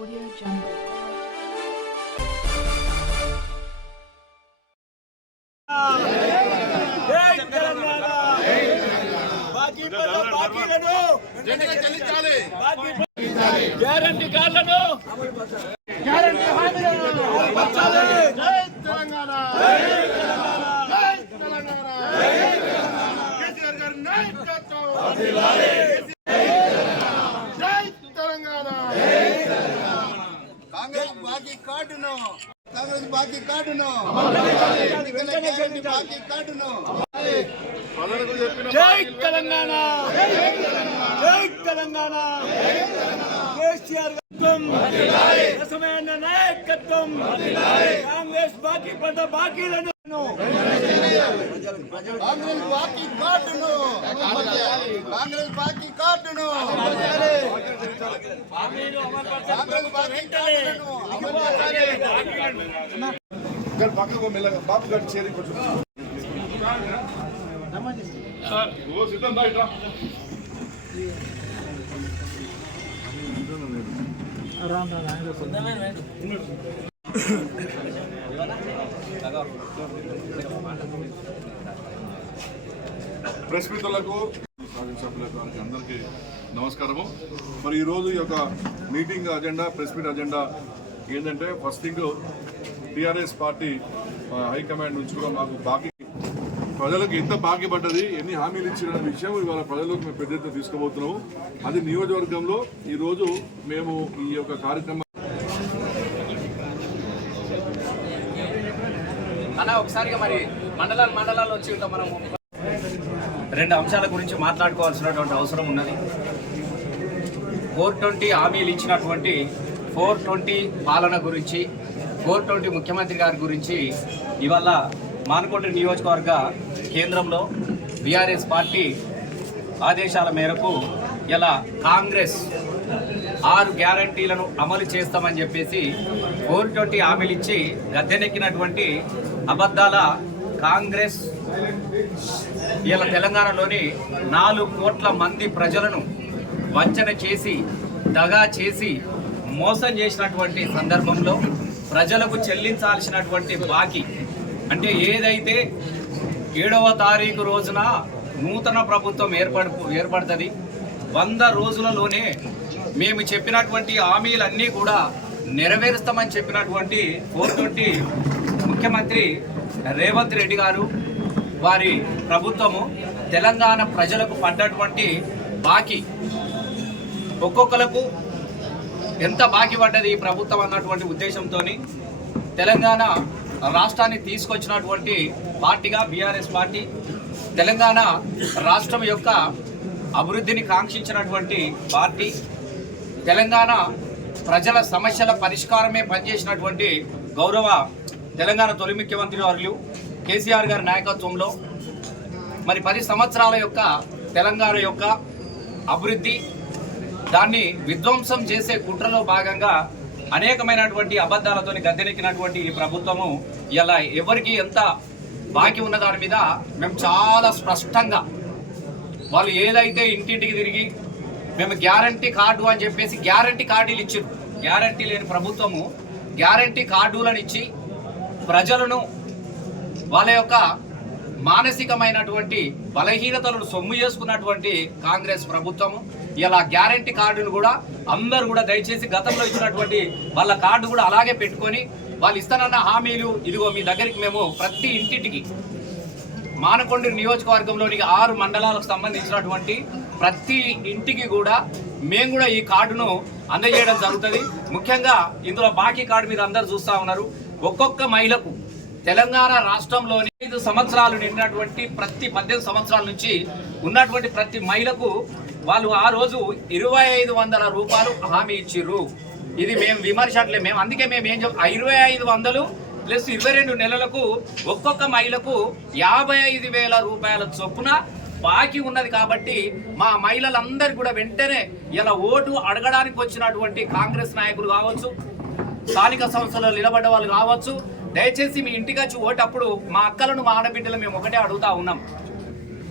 Audio Jungle. Guarantee కార్డులను guarantee హామీలను అమలుపరచాలి. జై తెలంగాణ, జై తెలంగాణ, కేసీఆర్ గారి నాయకత్వం వర్ధిల్లాలి. జై తెలంగాణ. కాంగ్రెస్ బాకీ కార్డును బాకీ కార్డును జై తెలంగాణ, జై తెలంగాణ, కేసీఆర్ రసమైన నాయకత్వం. కాంగ్రెస్ బాకీ పడ్డ బాకీలను కాంగ్రెస్ బాకీ కార్డును కాంగ్రెస్ బాకీ కార్డును కాంగ్రెస్ బాకీ పక్కకు మెల్లగా బాబు గారి చేరి కొంచెం సిద్ధం ఇట్లా ప్రెస్ మిత్రులకు సభ్యులకు అందరికీ నమస్కారము. మరి ఈరోజు ఈ యొక్క meeting agenda, press meet agenda ఏంటంటే, first thing TRS party high command నుంచి కూడా మాకు బాకీ, ప్రజలకు ఎంత బాకీ పడ్డది, ఎన్ని హామీలు ఇచ్చిన విషయం ఇవాళ ప్రజలకు మేము పెద్ద ఎత్తున తీసుకుపోతున్నాము. అది నియోజకవర్గంలో ఈరోజు మేము ఈ యొక్క కార్యక్రమం ఒకసారిగా మరి మండలాలు వచ్చి మనం 2 అంశాల గురించి మాట్లాడుకోవాల్సినటువంటి అవసరం ఉన్నది. 420 హామీలు ఇచ్చినటువంటి 420 పాలన గురించి, 420 ముఖ్యమంత్రి గారి గురించి ఇవాళ మానకొండ నియోజకవర్గ కేంద్రంలో బీఆర్ఎస్ పార్టీ ఆదేశాల మేరకు ఇలా కాంగ్రెస్ 6 గ్యారంటీలను అమలు చేస్తామని చెప్పేసి 420 హామీలు ఇచ్చి గద్దెనెక్కినటువంటి అబద్ధాల కాంగ్రెస్ ఇలా తెలంగాణలోని 4 కోట్ల మంది ప్రజలను వంచన చేసి, దగా చేసి, మోసం చేసినటువంటి సందర్భంలో ప్రజలకు చెల్లించాల్సినటువంటి బాకీ అంటే ఏదైతే 7వ తారీఖు రోజున నూతన ప్రభుత్వం ఏర్పడుతుంది, 100 రోజులలోనే మేము చెప్పినటువంటి హామీలన్నీ కూడా నెరవేరుస్తామని చెప్పినటువంటి 420 ముఖ్యమంత్రి రేవంత్ రెడ్డి గారు వారి ప్రభుత్వము తెలంగాణ ప్రజలకు పడ్డటువంటి బాకీ, ఒక్కొక్కలకు ఎంత బాకీ పడ్డది ఈ ప్రభుత్వం అన్నటువంటి ఉద్దేశంతో తెలంగాణ రాష్ట్రాన్ని తీసుకొచ్చినటువంటి పార్టీగా బీఆర్ఎస్ పార్టీ, తెలంగాణ రాష్ట్రం యొక్క అభివృద్ధిని కాంక్షించినటువంటి పార్టీ, తెలంగాణ ప్రజల సమస్యల పరిష్కారమే పనిచేసినటువంటి గౌరవ తెలంగాణ తొలి ముఖ్యమంత్రి వర్యులు కేసీఆర్ గారి నాయకత్వంలో మరి 10 సంవత్సరాల యొక్క తెలంగాణ యొక్క అభివృద్ధి దాన్ని విధ్వంసం చేసే కుట్రలో భాగంగా అనేకమైనటువంటి అబద్ధాలతో గద్దెనెక్కినటువంటి ఈ ప్రభుత్వము ఇలా ఎవరికి ఎంత బాకీ ఉన్న దాని మీద మేము చాలా స్పష్టంగా, వాళ్ళు ఏదైతే ఇంటింటికి తిరిగి మేము గ్యారంటీ కార్డు అని చెప్పేసి గ్యారంటీ కార్డులు ఇచ్చారు, గ్యారంటీ లేని ప్రభుత్వము గ్యారంటీ కార్డులను ఇచ్చి ప్రజలను వాళ్ళ యొక్క మానసికమైనటువంటి బలహీనతలను సొమ్ము చేసుకున్నటువంటి కాంగ్రెస్ ప్రభుత్వము ఇలా గ్యారంటీ కార్డులు కూడా అందరూ కూడా దయచేసి గతంలో ఇచ్చినటువంటి వాళ్ళ కార్డు కూడా అలాగే పెట్టుకొని వాళ్ళు ఇస్తానన్న హామీలు ఇదిగో మీ దగ్గరికి మేము ప్రతి ఇంటింటికి మానకొండ నియోజకవర్గంలోని 6 మండలాలకు సంబంధించినటువంటి ప్రతి ఇంటికి కూడా మేము కూడా ఈ కార్డును అందజేయడం జరుగుతుంది. ముఖ్యంగా ఇందులో బాకీ కార్డు మీరు అందరూ చూస్తూ ఉన్నారు. ఒక్కొక్క మహిళకు తెలంగాణ రాష్ట్రంలోని 5 సంవత్సరాలు నిండినటువంటి ప్రతి 18 సంవత్సరాల నుంచి ఉన్నటువంటి ప్రతి మహిళకు వాళ్ళు ఆ రోజు 2500 రూపాయలు హామీ ఇచ్చిర్రు. ఇది మేము విమర్శట్లే, మేము అందుకే మేము ఏం చెప్తాం, 2500 ప్లస్ 22 నెలలకు ఒక్కొక్క మహిళకు 55,000 రూపాయల చొప్పున బాకీ ఉన్నది. కాబట్టి మా మహిళలందరికీ కూడా వెంటనే ఇలా ఓటు అడగడానికి వచ్చినటువంటి కాంగ్రెస్ నాయకులు కావచ్చు, స్థానిక సంస్థల్లో నిలబడ్డ వాళ్ళు కావచ్చు, దయచేసి మీ ఇంటికి వచ్చి ఓటప్పుడు మా అక్కలను, మా ఆడబిడ్డలు మేము ఒకటే అడుగుతా ఉన్నాం.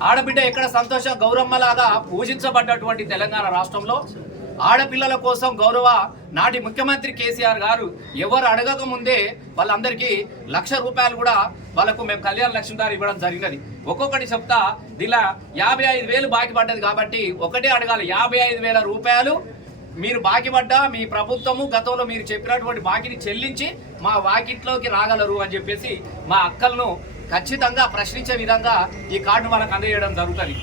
ఆడబిడ్డ ఎక్కడ సంతోషం గౌరమ్మలాగా పూజించబడ్డటువంటి తెలంగాణ రాష్ట్రంలో ఆడపిల్లల కోసం గౌరవ నాటి ముఖ్యమంత్రి కేసీఆర్ గారు ఎవరు అడగక ముందే వాళ్ళందరికీ ₹1,00,000 కూడా వాళ్ళకు మేము కళ్యాణ లక్ష్మి ద్వారా ఇవ్వడం జరిగినది. ఒక్కొక్కటి చెప్తా, ఇలా 55,000 బాకీ పడ్డది కాబట్టి ఒకటే అడగాలి, 55,000 రూపాయలు మీరు బాకీ పడ్డా మీ ప్రభుత్వము గతంలో మీరు చెప్పినటువంటి బాకీని చెల్లించి మా వాకిట్లోకి రాగలరు అని చెప్పేసి మా అక్కలను ఖచ్చితంగా ప్రశ్నించే విధంగా ఈ కార్డు వాళ్ళకి అందజేయడం జరుగుతుంది.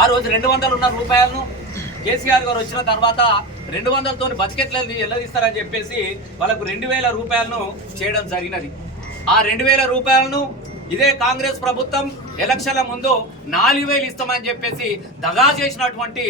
ఆ రోజు 200 ఉన్న రూపాయలను కేసీఆర్ గారు వచ్చిన తర్వాత 200తో బతికెట్లేదు ఎల్లదీస్తారని చెప్పేసి వాళ్ళకు 2,000 రూపాయలను చేయడం జరిగినది. ఆ 2,000 రూపాయలను ఇదే కాంగ్రెస్ ప్రభుత్వం ఎలక్షన్ల ముందు 4,000 ఇస్తామని చెప్పేసి దగా చేసినటువంటి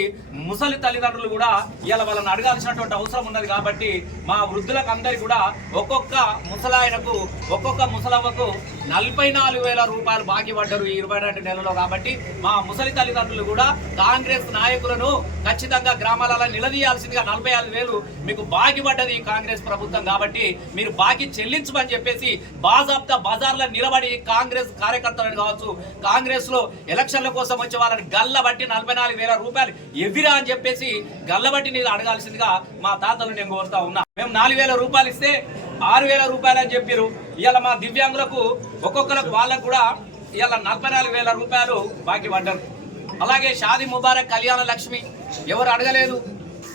ముసలి తల్లిదండ్రులు కూడా ఇలా వాళ్ళని అడగాల్సినటువంటి అవసరం ఉన్నది. కాబట్టి మా వృద్ధులకు అందరికీ కూడా ఒక్కొక్క ముసలాయనకు ఒక్కొక్క ముసలవ్వకు 44,000 రూపాయలు బాకీ పడ్డారు ఈ 22 నెలల్లో. కాబట్టి మా ముసలి తల్లిదండ్రులు కూడా కాంగ్రెస్ నాయకులను ఖచ్చితంగా గ్రామాలలో నిలదీయాల్సిందిగా 45,000 మీకు బాకీ పడ్డది ఈ కాంగ్రెస్ ప్రభుత్వం. కాబట్టి మీరు బాకీ చెల్లించమని చెప్పేసి బాజాబ్తా బజార్లో నిలబడి కాంగ్రెస్ కార్యకర్తలను కావచ్చు, కాంగ్రెస్ లో ఎలక్షన్ల కోసం వచ్చే వాళ్ళని గల్లబట్టి 44,000 రూపాయలు ఎవిరా అని చెప్పేసి గల్లబట్టి నీళ్ళు అడగాల్సిందిగా మా తాతలు నేను కోరుతా ఉన్నా. మేము 4,000 రూపాయలు ఇస్తే 6,000 రూపాయలు అని చెప్పారు. ఇవాళ మా దివ్యాంగులకు ఒక్కొక్కరికి వాళ్ళకు కూడా ఇవాళ 44,000 రూపాయలు బాకీ పడ్డారు. అలాగే షాదీ ముబారక్ కళ్యాణ లక్ష్మి ఎవరు అడగలేదు.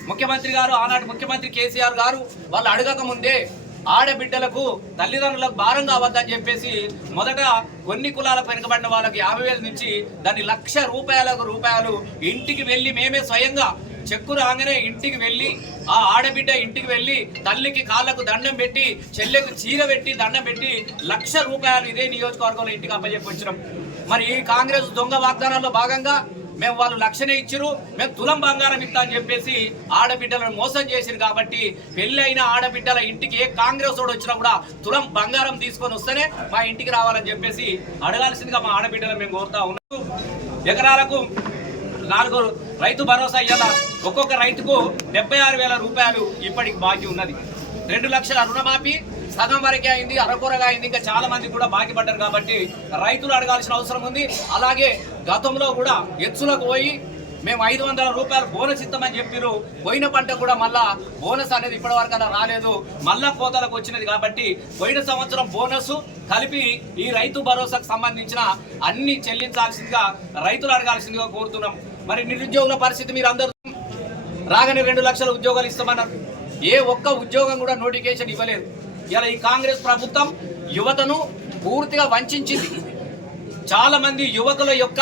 ముఖ్యమంత్రి గారు ఆనాటి ముఖ్యమంత్రి కేసీఆర్ గారు వాళ్ళు అడగక ముందే ఆడబిడ్డలకు తల్లిదండ్రులకు భారం కావద్దని చెప్పేసి మొదట కొన్ని కులాలకు వెనుకబడిన వాళ్ళకి 50,000 నుంచి దాన్ని ₹1,00,000 ఇంటికి వెళ్ళి మేమే స్వయంగా చెక్కు రాగానే ఇంటికి వెళ్ళి ఆ ఆడబిడ్డ ఇంటికి వెళ్ళి తల్లికి కాళ్ళకు దండం పెట్టి చెల్లెకు చీర పెట్టి దండం పెట్టి ₹1,00,000 ఇదే నియోజకవర్గంలో ఇంటికి అప్పచెప్పి వచ్చినాం. మరి ఈ కాంగ్రెస్ దొంగ వాగ్దానాల్లో భాగంగా మేము వాళ్ళు 1,00,000 ఇచ్చిరు, మేము తులం బంగారం ఇస్తా అని చెప్పేసి ఆడబిడ్డలను మోసం చేసిరు. కాబట్టి పెళ్ళైన ఆడబిడ్డల ఇంటికి ఏ కాంగ్రెస్ వాడు వచ్చినా కూడా తులం బంగారం తీసుకొని వస్తేనే మా ఇంటికి రావాలని చెప్పేసి అడగాల్సిందిగా మా ఆడబిడ్డలను మేము కోరుతా ఉన్నాం. ఎకరాలకు 4 రైతు భరోసా ఇయ్యాల ఒక్కొక్క రైతుకు 76,000 రూపాయలు ఇప్పటికి బాకీ ఉన్నది. 2 లక్షల రుణమాఫీ సగం వరకే అయింది, అరకొరగా అయింది. ఇంకా చాలా మంది కూడా బాకీ పడ్డారు. కాబట్టి రైతులు అడగాల్సిన అవసరం ఉంది. అలాగే గతంలో కూడా ఎత్తులకు పోయి మేము 500 రూపాయలు బోనస్ ఇస్తామని చెప్పారు. పోయిన పంట కూడా మళ్ళా బోనస్ అనేది ఇప్పటి వరకు అలా రాలేదు, మళ్ళా కోతలకు వచ్చినది. కాబట్టి పోయిన సంవత్సరం బోనస్ కలిపి ఈ రైతు భరోసాకు సంబంధించిన అన్ని చెల్లించాల్సిందిగా రైతులు అడగాల్సిందిగా కోరుతున్నాం. మరి నిరుద్యోగుల పరిస్థితి మీరు అందరూ రాగానే 2 లక్షల ఉద్యోగాలు ఇస్తామన్నారు. ఏ ఒక్క ఉద్యోగం కూడా నోటిఫికేషన్ ఇవ్వలేదు. ఇలా ఈ కాంగ్రెస్ ప్రభుత్వం యువతను పూర్తిగా వంచింది. చాలా మంది యువకుల యొక్క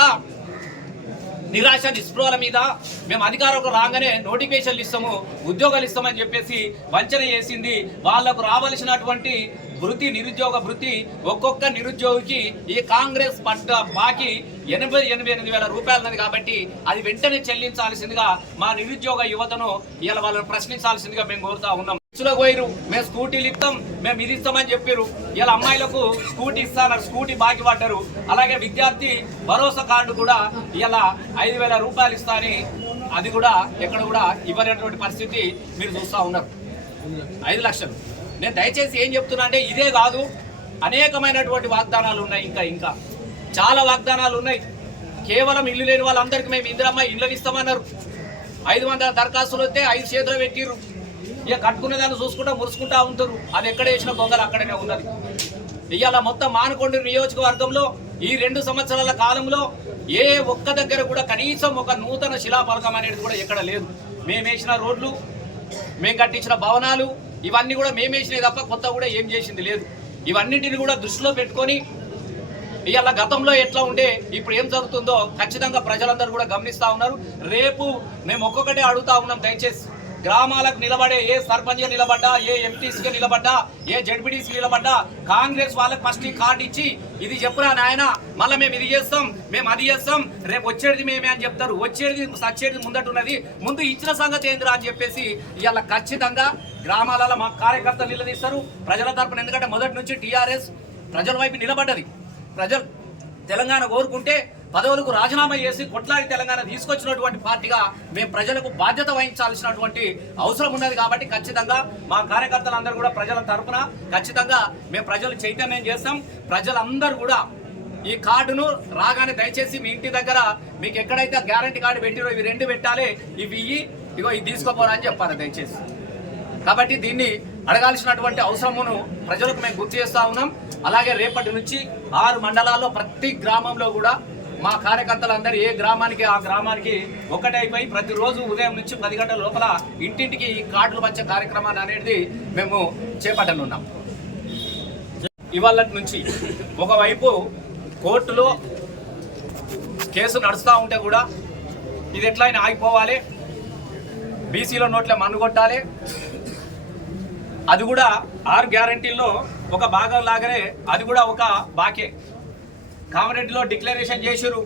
నిరాశ నిస్పృహల మీద మేము అధికారంలో రాగానే నోటిఫికేషన్లు ఇస్తాము, ఉద్యోగాలు ఇస్తామని చెప్పేసి వంచన చేసింది. వాళ్లకు రావాల్సినటువంటి వృత్తి, నిరుద్యోగ వృత్తి ఒక్కొక్క నిరుద్యోగికి ఈ కాంగ్రెస్ పడ్డ బాకీ 88,000 రూపాయలు ఉన్నది. కాబట్టి అది వెంటనే చెల్లించాల్సిందిగా మా నిరుద్యోగ యువతను ఇలా వాళ్ళని ప్రశ్నించాల్సిందిగా మేము కోరుతా ఉన్నాం. పోయిరు మేము స్కూటీలు ఇస్తాం, మేము ఇది ఇస్తామని చెప్పారు. ఇలా అమ్మాయిలకు స్కూటీ ఇస్తాను, స్కూటీ బాకీ పడ్డారు. అలాగే విద్యార్థి భరోసా కార్డు కూడా ఇలా 5,000 రూపాయలు ఇస్తా అని అది కూడా ఎక్కడ కూడా ఇవ్వలేనటువంటి పరిస్థితి మీరు చూస్తూ ఉన్నారు. 5 లక్షలు. నేను దయచేసి ఏం చెప్తున్నా అంటే ఇదే కాదు, అనేకమైనటువంటి వాగ్దానాలు ఉన్నాయి. ఇంకా చాలా వాగ్దానాలు ఉన్నాయి. కేవలం ఇల్లు లేని వాళ్ళందరికీ మేము ఇందిరమ్మ ఇల్లు ఇస్తామన్నారు. 500 దరఖాస్తులు వస్తే 5 చేతులు పెట్టిర్రు. ఇక కట్టుకునే దాన్ని చూసుకుంటా మురుసుకుంటా ఉంటారు. అది ఎక్కడ వేసిన బొంగలు అక్కడనే ఉన్నది. ఇవాళ మొత్తం మానకొండ నియోజకవర్గంలో ఈ 2 సంవత్సరాల కాలంలో ఏ ఒక్క దగ్గర కూడా కనీసం ఒక నూతన శిలాఫలకం అనేది కూడా ఎక్కడ లేదు. మేము వేసిన రోడ్లు, మేము కట్టించిన భవనాలు ఇవన్నీ కూడా మేము వేసినవి తప్ప కొత్త కూడా ఏం చేసింది లేదు. ఇవన్నింటిని కూడా దృష్టిలో పెట్టుకొని ఇవాళ గతంలో ఎట్లా ఉండే ఇప్పుడు ఏం జరుగుతుందో ఖచ్చితంగా ప్రజలందరూ కూడా గమనిస్తూ ఉన్నారు. రేపు మేము ఒక్కొక్కటే అడుగుతా ఉన్నాం. దయచేసి గ్రామాలకు నిలబడే ఏ సర్పంచ్ నిలబడ్డా, ఏ ఎంపీసీగా నిలబడ్డా, ఏ జడ్పీటీసీ నిలబడ్డా కాంగ్రెస్ వాళ్ళకి ఫస్ట్ ఈ కార్డు ఇచ్చి ఇది చెప్పురా నాయన, మళ్ళీ మేము ఇది చేస్తాం, మేము అది చేస్తాం, రేపు వచ్చేది మేమే అని చెప్తారు. వచ్చేది ముందటున్నది, ముందు ఇచ్చిన సంగతి ఏందిరా అని చెప్పేసి ఇవాళ ఖచ్చితంగా గ్రామాలలో మా కార్యకర్తలు నిలదీస్తారు ప్రజల తరపున. ఎందుకంటే మొదటి నుంచి టీఆర్ఎస్ ప్రజల వైపు నిలబడ్డది. ప్రజలు తెలంగాణ కోరుకుంటే పదవులకు రాజీనామా చేసి కొట్లాడి తెలంగాణ తీసుకొచ్చినటువంటి పార్టీగా మేము ప్రజలకు బాధ్యత వహించాల్సినటువంటి అవసరం ఉన్నది. కాబట్టి ఖచ్చితంగా మా కార్యకర్తలందరూ కూడా ప్రజల తరఫున ఖచ్చితంగా మేము ప్రజలు చైతన్యం చేస్తాం. ప్రజలందరూ కూడా ఈ కార్డును రాగానే దయచేసి మీ ఇంటి దగ్గర మీకు ఎక్కడైతే గ్యారంటీ కార్డు పెట్టిరో ఇవి 2 పెట్టాలి. ఇవి ఇగో ఇది తీసుకోపోరా అని చెప్పారు దయచేసి. కాబట్టి దీన్ని అడగాల్సినటువంటి అవసరమును ప్రజలకు మేము గుర్తు చేస్తా ఉన్నాం. అలాగే రేపటి నుంచి 6 మండలాల్లో ప్రతి గ్రామంలో కూడా మా కార్యకర్తలందరూ ఏ గ్రామానికి ఆ గ్రామానికి ఒకటైపోయి ప్రతిరోజు ఉదయం నుంచి 10 గంటల లోపల ఇంటింటికి ఈ కార్డులు పంచే కార్యక్రమాన్ని అనేది మేము చేపట్టనున్నాం. ఇవాళ నుంచి ఒకవైపు కోర్టులో కేసు నడుస్తూ ఉంటే కూడా ఇది ఎట్లయినా ఆగిపోవాలి, బీసీలో నోట్లే మన్ను కొట్టాలి, అది కూడా 6 గ్యారంటీల్లో ఒక భాగం లాగానే అది కూడా ఒక బాకే. కామారెడ్డిలో డిక్లరేషన్ చేసిరు,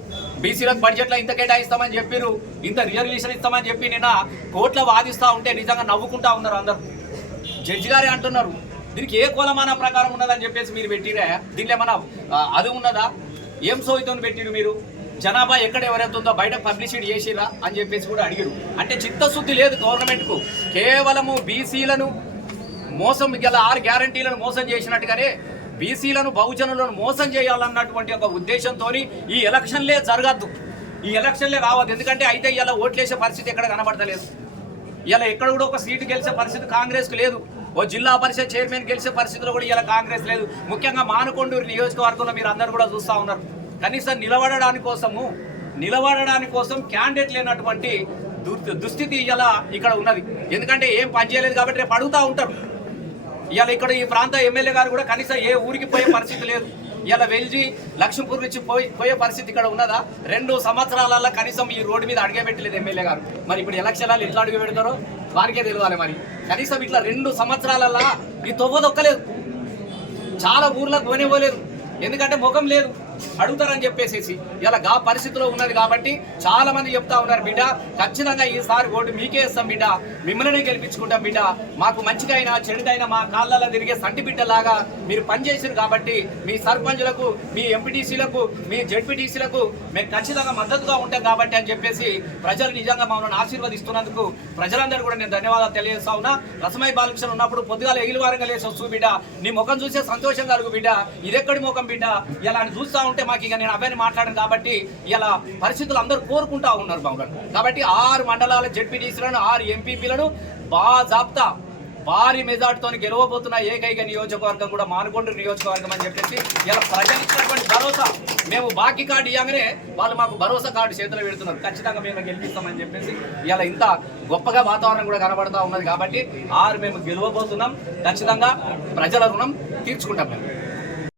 బీసీలకు బడ్జెట్లో ఇంత కేటాయిస్తామని చెప్పిరు, ఇంత రిజర్వేషన్ ఇస్తామని చెప్పి నిన్న కోర్టులో వాదిస్తూ ఉంటే నిజంగా నవ్వుకుంటా ఉన్నారు అందరూ. జడ్జి గారే అంటున్నారు దీనికి ఏ కులమాన ప్రకారం ఉన్నదని చెప్పేసి మీరు పెట్టిరే, దీనిలో ఏమన్నా అది ఉన్నదా, ఏం సోయితో పెట్టిరు మీరు, జనాభా ఎక్కడ ఎవరైతే ఉందో బయట పబ్లిసిటీ చేసిరా అని చెప్పేసి కూడా అడిగారు. అంటే చిత్తశుద్ధి లేదు గవర్నమెంట్కు, కేవలము బీసీలను మోసం గల 6 గ్యారంటీలను మోసం చేసినట్టుగానే బీసీలను బహుజనులను మోసం చేయాలన్నటువంటి ఒక ఉద్దేశంతో ఈ ఎలక్షన్లే జరగద్దు, ఈ ఎలక్షన్లే రావద్దు. ఎందుకంటే అయితే ఇలా ఓట్లేసే పరిస్థితి ఎక్కడ కనబడతలేదు. ఇలా ఎక్కడ కూడా ఒక సీటు గెలిచే పరిస్థితి కాంగ్రెస్కు లేదు, ఓ జిల్లా పరిషత్ చైర్మన్ గెలిచే పరిస్థితిలో కూడా ఇలా కాంగ్రెస్ లేదు. ముఖ్యంగా మానకొండూరు నియోజకవర్గంలో మీరు అందరూ కూడా చూస్తూ ఉన్నారు, కనీసం నిలబడడానికి కోసం క్యాండిడేట్ లేనటువంటి దుస్థితి ఇలా ఇక్కడ ఉన్నది. ఎందుకంటే ఏం పని చేయలేదు కాబట్టి రేపు అడుగుతూ ఉంటారు. ఇవాళ ఇక్కడ ఈ ప్రాంత ఎమ్మెల్యే గారు కూడా కనీసం ఏ ఊరికి పోయే పరిస్థితి లేదు. ఇలా వెల్జీ లక్ష్మీపూర్ నుంచి పోయే పరిస్థితి ఇక్కడ ఉన్నదా? 2 సంవత్సరాలలో కనీసం ఈ రోడ్డు మీద అడిగే పెట్టలేదు ఎమ్మెల్యే గారు. మరి ఇప్పుడు ఎలక్షన్లు ఎట్లా అడుగు పెడతారో వారికే తెలియాలి. మరి కనీసం ఇట్లా 2 సంవత్సరాలలో ఈ తొవ్వదొక్కలేదు, చాలా ఊర్లకు పోనేపోలేదు, ఎందుకంటే ముఖం లేదు, అడుగుతారని చెప్పేసి ఇలా గా పరిస్థితిలో ఉన్నది. కాబట్టి చాలా మంది చెప్తా ఉన్నారు, బిడ్డ ఖచ్చితంగా ఈసారి ఓటు మీకే ఇస్తాం బిడ్డ, మిమ్మల్ని గెలిపించుకుంటాం బిడ్డ, మాకు మంచిగైనా చెడుకైనా మా కాళ్ళలో తిరిగే సంటి బిడ్డలాగా మీరు పనిచేసారు కాబట్టి మీ సర్పంచులకు, మీ ఎంపీటీసీలకు, మీ జెడ్పీటీసీలకు మేము ఖచ్చితంగా మద్దతుగా ఉంటాం కాబట్టి అని చెప్పేసి ప్రజలు నిజంగా మమ్మల్ని ఆశీర్వదిస్తున్నందుకు ప్రజలందరూ కూడా నేను ధన్యవాదాలు తెలియజేస్తా ఉన్నా. రసమై బాలకృష్ణ ఉన్నప్పుడు పొద్దుగాల ఎగిలివారంగా లేసి వస్తూ బిడ్డ, నీ ముఖం చూసే సంతోషం కలుగు బిడ్డ, ఇదెక్కడి ముఖం బిడ్డ, ఇలా చూస్తా ఉంటే మాకు ఇక నేను అబ్బాయిని మాట్లాడాను కాబట్టి ఇలా పరిస్థితులు అందరూ కోరుకుంటా ఉన్నారు బాబు. కాబట్టి 6 మండలాల జెడ్పీటీసీలను 6 ఎంపీపీలను బాజాప్తా భారీ మెజార్టీతో గెలవబోతున్న ఏకైక నియోజకవర్గం కూడా మానకొండూరు నియోజకవర్గం అని చెప్పేసి ఇలా ప్రజలు ఇచ్చినటువంటి భరోసా, మేము బాకీ కార్డు ఇవ్వగానే వాళ్ళు మాకు భరోసా కార్డు చేతిలో పెడుతున్నారు, ఖచ్చితంగా మేము గెలిపిస్తామని చెప్పేసి ఇలా ఇంత గొప్పగా వాతావరణం కూడా కనబడతా ఉన్నది. కాబట్టి 6 మేము గెలవబోతున్నాం, ఖచ్చితంగా ప్రజల రుణం తీర్చుకుంటాం మేము.